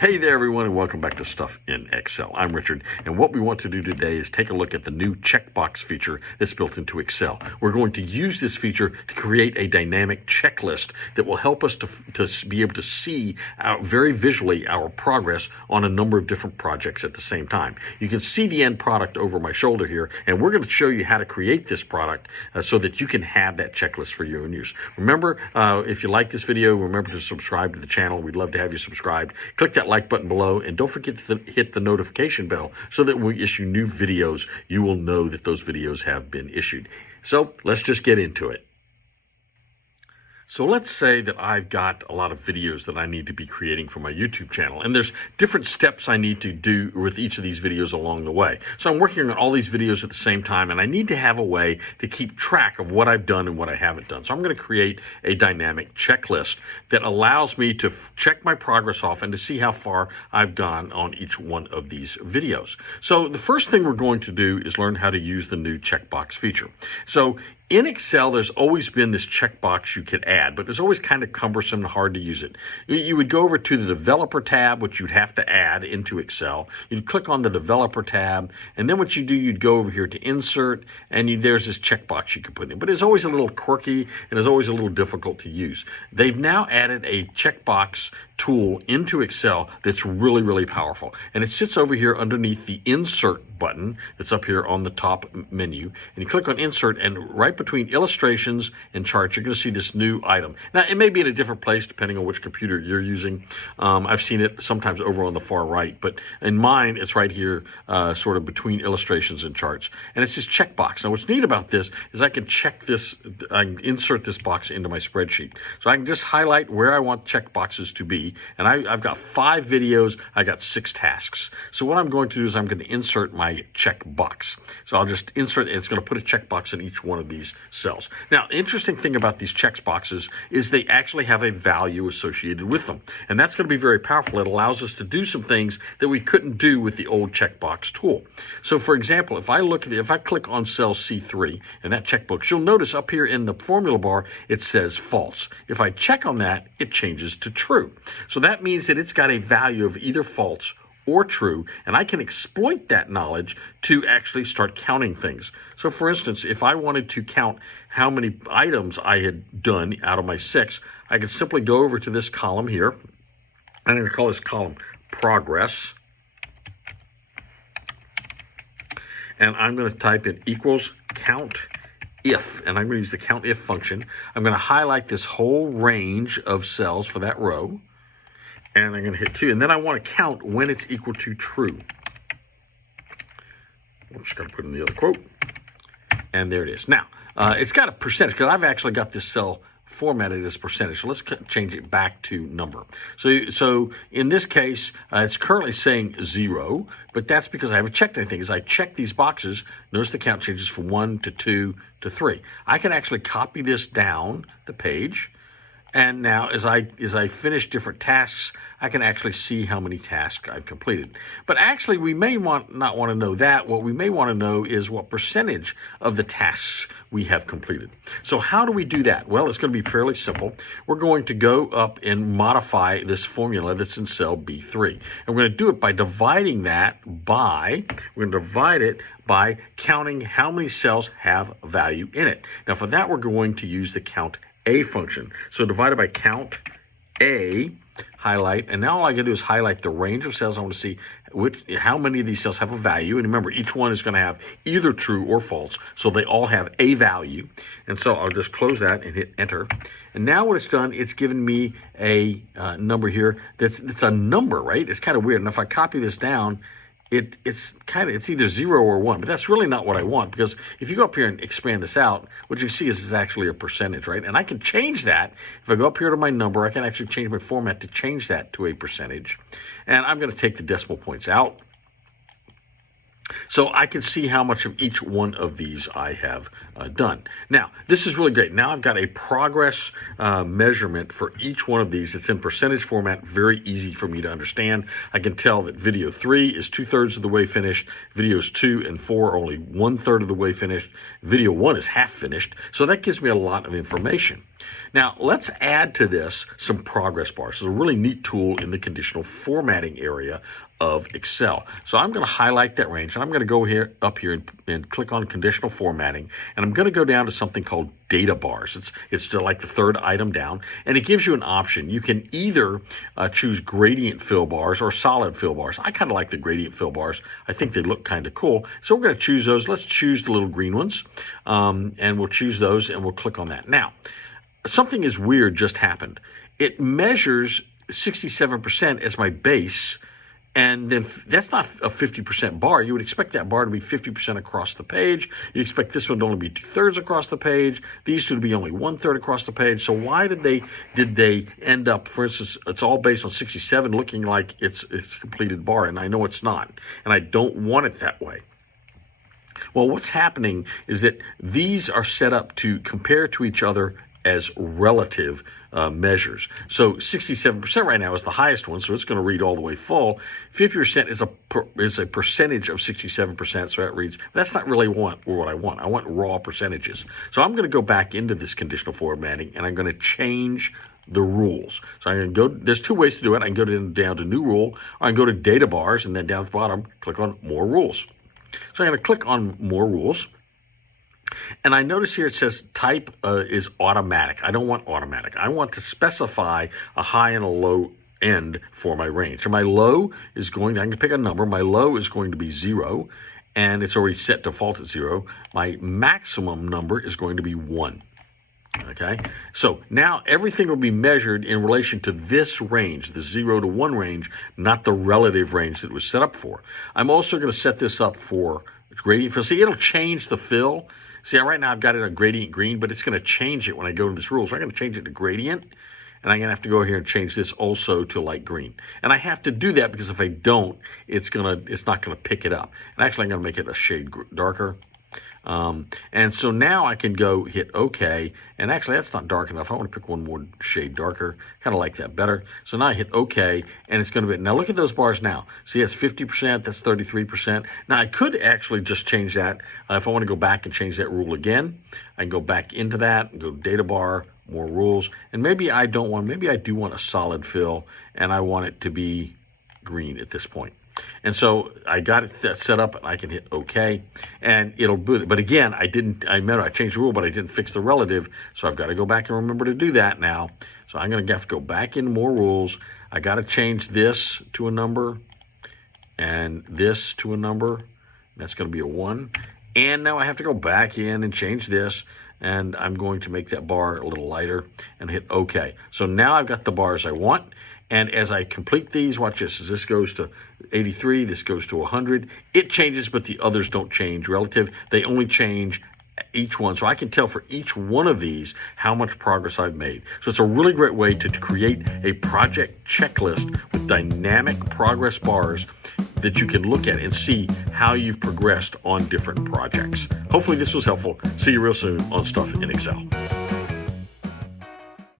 Hey there everyone, and welcome back to Stuff in Excel. I'm Richard, and what we want to do today is take a look at the new checkbox feature that's built into Excel. We're going to use this feature to create a dynamic checklist that will help us to be able to see very visually our progress on a number of different projects at the same time. You can see the end product over my shoulder here, and we're going to show you how to create this product so that you can have that checklist for your own use. Remember, if you like this video, remember to subscribe to the channel. We'd love to have you subscribed. Click that like button below, and don't forget to hit the notification bell so that when we issue new videos, you will know that those videos have been issued. So let's just get into it. So let's say that I've got a lot of videos that I need to be creating for my YouTube channel, and there's different steps I need to do with each of these videos along the way. So I'm working on all these videos at the same time, and I need to have a way to keep track of what I've done and what I haven't done. So I'm going to create a dynamic checklist that allows me to check my progress off and to see how far I've gone on each one of these videos. So the first thing we're going to do is learn how to use the new checkbox feature. So in Excel, there's always been this checkbox you could add, but it's always kind of cumbersome and hard to use it. You would go over to the Developer tab, which you'd have to add into Excel. You'd click on the Developer tab, and then what you do, you'd go over here to Insert, and there's this checkbox you can put in. But it's always a little quirky, and it's always a little difficult to use. They've now added a checkbox tool into Excel that's really, really powerful. And it sits over here underneath the Insert button that's up here on the top menu. And you click on Insert, and right between illustrations and charts, you're going to see this new item. Now, it may be in a different place depending on which computer you're using. I've seen it sometimes over on the far right, but in mine, it's right here, sort of between illustrations and charts. And it's this checkbox. Now, what's neat about this is I can check this, I can insert this box into my spreadsheet. So I can just highlight where I want checkboxes to be. And I've got 5 videos, I got 6 tasks. So what I'm going to do is I'm going to insert my checkbox. So I'll just insert, it's going to put a checkbox in each one of these cells. Now, the interesting thing about these checkboxes is they actually have a value associated with them. And that's going to be very powerful. It allows us to do some things that we couldn't do with the old checkbox tool. So for example, if I click on cell C3 in that checkbox, you'll notice up here in the formula bar, it says false. If I check on that, it changes to true. So that means that it's got a value of either false or true, and I can exploit that knowledge to actually start counting things. So for instance, if I wanted to count how many items I had done out of my 6, I could simply go over to this column here. I'm going to call this column progress. And I'm going to type in equals count if, and I'm going to use the count if function. I'm going to highlight this whole range of cells for that row. And I'm going to hit 2. And then I want to count when it's equal to true. I'm just going to put in the other quote. And there it is. Now, it's got a percentage, because I've actually got this cell formatted as percentage. So let's change it back to number. So in this case, it's currently saying 0, but that's because I haven't checked anything. As I check these boxes, notice the count changes from 1 to 2 to 3. I can actually copy this down the page. And now, as I finish different tasks, I can actually see how many tasks I've completed. But actually, we may not want to know that. What we may want to know is what percentage of the tasks we have completed. So how do we do that? Well, it's going to be fairly simple. We're going to go up and modify this formula that's in cell B3. And we're going to do it by dividing that by, we're going to divide it by counting how many cells have value in it. Now, for that, we're going to use the count A function. So divided by count A, highlight, and now all I can do is highlight the range of cells. I want to see how many of these cells have a value. And remember, each one is going to have either true or false. So they all have a value. And so I'll just close that and hit enter. And now what it's done, it's given me a number here that's a number, right? It's kind of weird. And if I copy this down, it's either 0 or 1, but that's really not what I want, because if you go up here and expand this out, what you see is actually a percentage, right? And I can change that. If I go up here to my number, I can actually change my format to change that to a percentage. And I'm going to take the decimal points out. So I can see how much of each one of these I have done. Now, this is really great. Now I've got a progress measurement for each one of these. It's in percentage format, very easy for me to understand. I can tell that video 3 is 2/3 of the way finished. Videos 2 and 4 are only 1/3 of the way finished. Video 1 is half finished. So that gives me a lot of information. Now, let's add to this some progress bars. It's a really neat tool in the conditional formatting area of Excel. So I'm going to highlight that range, and I'm going to go up here and click on conditional formatting, and I'm going to go down to something called data bars. It's still like the third item down, and it gives you an option. You can either choose gradient fill bars or solid fill bars. I kind of like the gradient fill bars. I think they look kind of cool. So we're going to choose those. Let's choose the little green ones, and we'll choose those, and we'll click on that. Now, something is weird just happened. It measures 67% as my base, and then that's not a 50% bar. You would expect that bar to be 50% across the page. You expect this one to only be 2/3 across the page. These two to be only 1/3 across the page. So why did they end up, for instance, it's all based on 67 looking like it's a completed bar, and I know it's not, and I don't want it that way. Well, what's happening is that these are set up to compare to each other as relative measures. So 67% right now is the highest one, so it's going to read all the way full. 50% is a percentage of 67%, so that reads, that's not really what I want. I want raw percentages. So I'm going to go back into this conditional formatting, and I'm going to change the rules. So I'm going to go, there's two ways to do it. I can go down to new rule, or I can go to data bars, and then down at the bottom, click on more rules. So I'm going to click on more rules. And I notice here it says type is automatic. I don't want automatic. I want to specify a high and a low end for my range. So my low is going to, I can pick a number. My low is going to be 0, and it's already set default at 0. My maximum number is going to be 1. Okay, so now everything will be measured in relation to this range, the 0 to 1 range, not the relative range that it was set up for. I'm also going to set this up for gradient fill. See, it'll change the fill. See, right now I've got it on gradient green, but it's going to change it when I go to this rule. So I'm going to change it to gradient, and I'm going to have to go here and change this also to light green. And I have to do that because if I don't, it's not going to pick it up. And actually, I'm going to make it a shade darker. And so now I can go hit OK, and actually that's not dark enough. I want to pick one more shade darker, kind of like that better. So now I hit OK, and it's going to be, now look at those bars now. See, that's 50%, that's 33%. Now I could actually just change that. If I want to go back and change that rule again, I can go back into that and go data bar, more rules, and maybe I do want a solid fill, and I want it to be green at this point. And so I got it set up, and I can hit OK, and it'll boot it. But again, I changed the rule, but I didn't fix the relative, so I've got to go back and remember to do that now. So I'm going to have to go back into more rules. I got to change this to a number, and this to a number. That's going to be a 1. And now I have to go back in and change this, and I'm going to make that bar a little lighter and hit OK. So now I've got the bars I want. And as I complete these, watch this. As this goes to 83, this goes to 100. It changes, but the others don't change relative. They only change each one. So I can tell for each one of these how much progress I've made. So it's a really great way to create a project checklist with dynamic progress bars that you can look at and see how you've progressed on different projects. Hopefully this was helpful. See you real soon on Stuff in Excel.